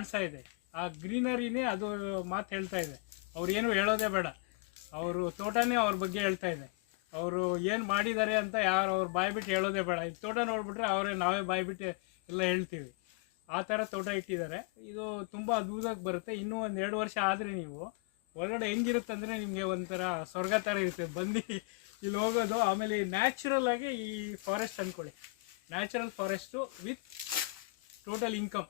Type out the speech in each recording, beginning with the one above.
ಕಾಣಿಸ್ತಾ ಇದೆ. ಆ ಗ್ರೀನರಿನೇ ಅದು ಮಾತು ಹೇಳ್ತಾ ಇದೆ. ಅವ್ರು ಏನು ಹೇಳೋದೇ ಬೇಡ, ಅವರು ತೋಟನೇ ಅವ್ರ ಬಗ್ಗೆ ಹೇಳ್ತಾ ಇದೆ. ಅವರು ಏನು ಮಾಡಿದ್ದಾರೆ ಅಂತ ಯಾರು ಅವ್ರು ಬಾಯ್ಬಿಟ್ಟು ಹೇಳೋದೇ ಬೇಡ. ಈ ತೋಟ ನೋಡ್ಬಿಟ್ರೆ ನಾವೇ ಬಾಯ್ಬಿಟ್ಟು ಎಲ್ಲ ಹೇಳ್ತೀವಿ. ಆ ಥರ ತೋಟ ಇಟ್ಟಿದ್ದಾರೆ. ಇದು ತುಂಬ ಅದ್ಭುತವಾಗಿ ಬರುತ್ತೆ. ಇನ್ನೂ 1-2 ವರ್ಷ ಆದರೆ ನೀವು ಹೊರಗಡೆ ಹೆಂಗಿರುತ್ತೆ ಅಂದರೆ ನಿಮಗೆ ಒಂಥರ ಸ್ವರ್ಗ ಥರ ಇರುತ್ತೆ. ಬಂದು ಇಲ್ಲಿ ಹೋಗೋದು. ಆಮೇಲೆ ನ್ಯಾಚುರಲ್ ಆಗಿ ಈ ಫಾರೆಸ್ಟ್ ಅಂದ್ಕೊಳ್ಳಿ, natural forest with total income.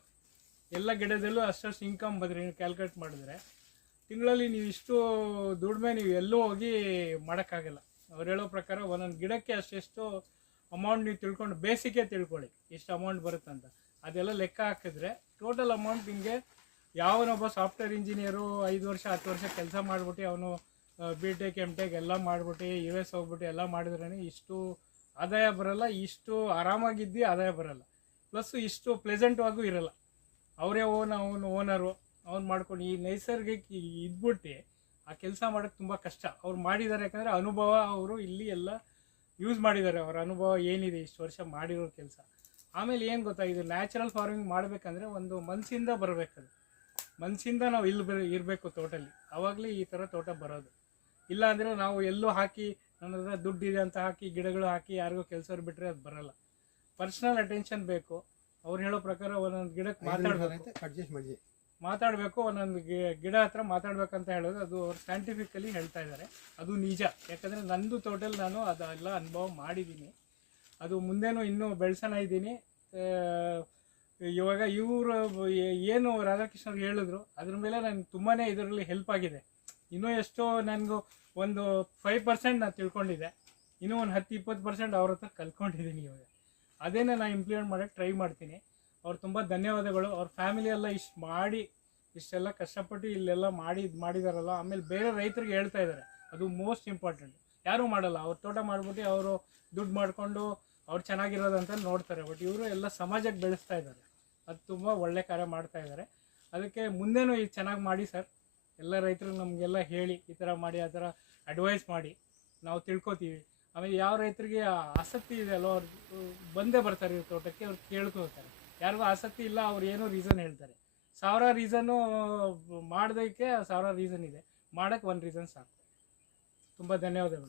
ಎಲ್ಲ ಗಿಡದಲ್ಲೂ ಅಷ್ಟಷ್ಟು ಇನ್ಕಮ್ ಬಂದರೆ ನೀವು ಕ್ಯಾಲ್ಕುಲೇಟ್ ಮಾಡಿದ್ರೆ ತಿಂಗಳಲ್ಲಿ ನೀವು ಇಷ್ಟು ದುಡಿಮೆ ನೀವು ಎಲ್ಲೂ ಹೋಗಿ ಮಾಡೋಕ್ಕಾಗಲ್ಲ. ಅವ್ರು ಹೇಳೋ ಪ್ರಕಾರ ಒಂದೊಂದು ಗಿಡಕ್ಕೆ ಅಷ್ಟೆಷ್ಟು ಅಮೌಂಟ್ ನೀವು ತಿಳ್ಕೊಂಡು ಬೇಸಿಗೆ ತಿಳ್ಕೊಳ್ಳಿ ಎಷ್ಟು ಅಮೌಂಟ್ ಬರುತ್ತಂತ. ಅದೆಲ್ಲ ಲೆಕ್ಕ ಹಾಕಿದ್ರೆ ಟೋಟಲ್ ಅಮೌಂಟ್ ನಿಮಗೆ ಯಾವನೊಬ್ಬ ಸಾಫ್ಟ್ವೇರ್ ಇಂಜಿನಿಯರು 5 ವರ್ಷ 10 ವರ್ಷ ಕೆಲಸ ಮಾಡಿಬಿಟ್ಟು ಅವನು BTech MTech ಎಲ್ಲ ಮಾಡಿಬಿಟ್ಟು US ಹೋಗ್ಬಿಟ್ಟು ಎಲ್ಲ ಮಾಡಿದ್ರೇ ಇಷ್ಟು ಆದಾಯ ಬರೋಲ್ಲ, ಇಷ್ಟು ಆರಾಮಾಗಿದ್ದು ಆದಾಯ ಬರೋಲ್ಲ, ಪ್ಲಸ್ಸು ಇಷ್ಟು ಪ್ಲೆಸೆಂಟ್ವಾಗೂ ಇರೋಲ್ಲ. ಅವರೇ ಓನರು ಅವ್ನು ಮಾಡ್ಕೊಂಡು ಈ ನೈಸರ್ಗಿಕ ಇದ್ಬಿಟ್ಟು ಆ ಕೆಲಸ ಮಾಡೋಕ್ಕೆ ತುಂಬ ಕಷ್ಟ. ಅವ್ರು ಮಾಡಿದ್ದಾರೆ ಯಾಕಂದರೆ ಅನುಭವ, ಅವರು ಇಲ್ಲಿ ಎಲ್ಲ ಯೂಸ್ ಮಾಡಿದ್ದಾರೆ. ಅವರ ಅನುಭವ ಏನಿದೆ ಇಷ್ಟು ವರ್ಷ ಮಾಡಿರೋ ಕೆಲಸ. ಆಮೇಲೆ ಏನು ಗೊತ್ತಾ, ಇದು ನ್ಯಾಚುರಲ್ ಫಾರ್ಮಿಂಗ್ ಮಾಡಬೇಕಂದ್ರೆ ಒಂದು ಮನಸ್ಸಿಂದ ಬರಬೇಕದು. ಮನಸ್ಸಿಂದ ನಾವು ಇರಬೇಕು ತೋಟಲ್ಲಿ, ಆವಾಗಲೇ ಈ ಥರ ತೋಟ ಬರೋದು. ಇಲ್ಲ ಅಂದರೆ ನಾವು ಎಲ್ಲೂ ಹಾಕಿ ನನ್ನ ಹತ್ರ ದುಡ್ಡಿದೆ ಅಂತ ಹಾಕಿ ಗಿಡಗಳು ಹಾಕಿ ಯಾರಿಗೋ ಕೆಲಸವ್ರು ಬಿಟ್ಟರೆ ಅದು ಬರೋಲ್ಲ. ಪರ್ಸ್ನಲ್ ಅಟೆನ್ಷನ್ ಬೇಕು. ಅವ್ರು ಹೇಳೋ ಪ್ರಕಾರ ಒಂದೊಂದು ಗಿಡಕ್ಕೆ ಮಾತಾಡಬೇಕು, ಒಂದೊಂದು ಗಿಡ ಹತ್ರ ಮಾತಾಡ್ಬೇಕಂತ ಹೇಳೋದು ಅದು ಅವ್ರು ಸೈಂಟಿಫಿಕಲಿ ಹೇಳ್ತಾ ಇದ್ದಾರೆ. ಅದು ನಿಜ. ಯಾಕಂದರೆ ನಂದು ತೋಟಲ್ಲಿ ನಾನು ಅದೆಲ್ಲ ಅನುಭವ ಮಾಡಿದ್ದೀನಿ. ಅದು ಮುಂದೇನೂ ಇನ್ನೂ ಬೆಳೆಸೋಣ ಇದ್ದೀನಿ. ಇವಾಗ ಇವರು ಏನು ರಾಧಾಕೃಷ್ಣವ್ರು ಹೇಳಿದ್ರು ಅದ್ರ ಮೇಲೆ ನನಗೆ ತುಂಬಾ ಇದರಲ್ಲಿ ಹೆಲ್ಪ್ ಆಗಿದೆ. ಇನ್ನೂ ಎಷ್ಟೋ ನನಗೂ ಒಂದು 5% ನಾನು ತಿಳ್ಕೊಂಡಿದ್ದೆ, ಇನ್ನೂ ಒಂದು 10-20% ಅವ್ರ ಹತ್ರ ಕಲ್ತ್ಕೊಂಡಿದ್ದೀನಿ. ಇವಾಗ ಅದೇನೇ ನಾನು ಇಂಪ್ಲಿಮೆಂಟ್ ಮಾಡೋಕ್ಕೆ ಟ್ರೈ ಮಾಡ್ತೀನಿ. ಅವ್ರು ತುಂಬ ಧನ್ಯವಾದಗಳು. ಅವ್ರ ಫ್ಯಾಮಿಲಿ ಎಲ್ಲ ಇಷ್ಟೆಲ್ಲ ಕಷ್ಟಪಟ್ಟು ಇಲ್ಲೆಲ್ಲ ಮಾಡಿದಾರಲ್ಲ. ಆಮೇಲೆ ಬೇರೆ ರೈತರಿಗೆ ಹೇಳ್ತಾ ಇದ್ದಾರೆ, ಅದು ಮೋಸ್ಟ್ ಇಂಪಾರ್ಟೆಂಟ್. ಯಾರೂ ಮಾಡಲ್ಲ. ಅವ್ರ ತೋಟ ಮಾಡಿಬಿಟ್ಟು ಅವರು ದುಡ್ಡು ಮಾಡಿಕೊಂಡು ಅವ್ರು ಚೆನ್ನಾಗಿರೋದಂತ ನೋಡ್ತಾರೆ. ಬಟ್ ಇವರು ಎಲ್ಲ ಸಮಾಜಕ್ಕೆ ಬೆಳೆಸ್ತಾ ಇದ್ದಾರೆ. ಅದು ತುಂಬ ಒಳ್ಳೆ ಕಾರ್ಯ ಮಾಡ್ತಾ ಇದ್ದಾರೆ. ಅದಕ್ಕೆ ಮುಂದೇನೂ ಇದು ಚೆನ್ನಾಗಿ ಮಾಡಿ ಸರ್. ಎಲ್ಲ ರೈತರು ನಮಗೆಲ್ಲ ಹೇಳಿ ಈ ಥರ ಮಾಡಿ, ಆ ಥರ ಅಡ್ವೈಸ್ ಮಾಡಿ ನಾವು ತಿಳ್ಕೊತೀವಿ. ಆಮೇಲೆ ಯಾವ ರೈತರಿಗೆ ಆಸಕ್ತಿ ಇದೆ ಅಲ್ಲೋ ಅವ್ರು ಬಂದೇ ಬರ್ತಾರೆ ಈ ತೋಟಕ್ಕೆ, ಅವ್ರು ಕೇಳ್ಕೊತಾರೆ. ಯಾರಿಗೂ ಆಸಕ್ತಿ ಇಲ್ಲ, ಅವ್ರು ಏನೋ ರೀಸನ್ ಹೇಳ್ತಾರೆ. 1000 ರೀಸನ್ನು ಮಾಡೋದಕ್ಕೆ 1000 ರೀಸನ್ ಇದೆ, ಮಾಡೋಕ್ಕೆ 1 ರೀಸನ್ ಸಾಕು. ತುಂಬ ಧನ್ಯವಾದಗಳು.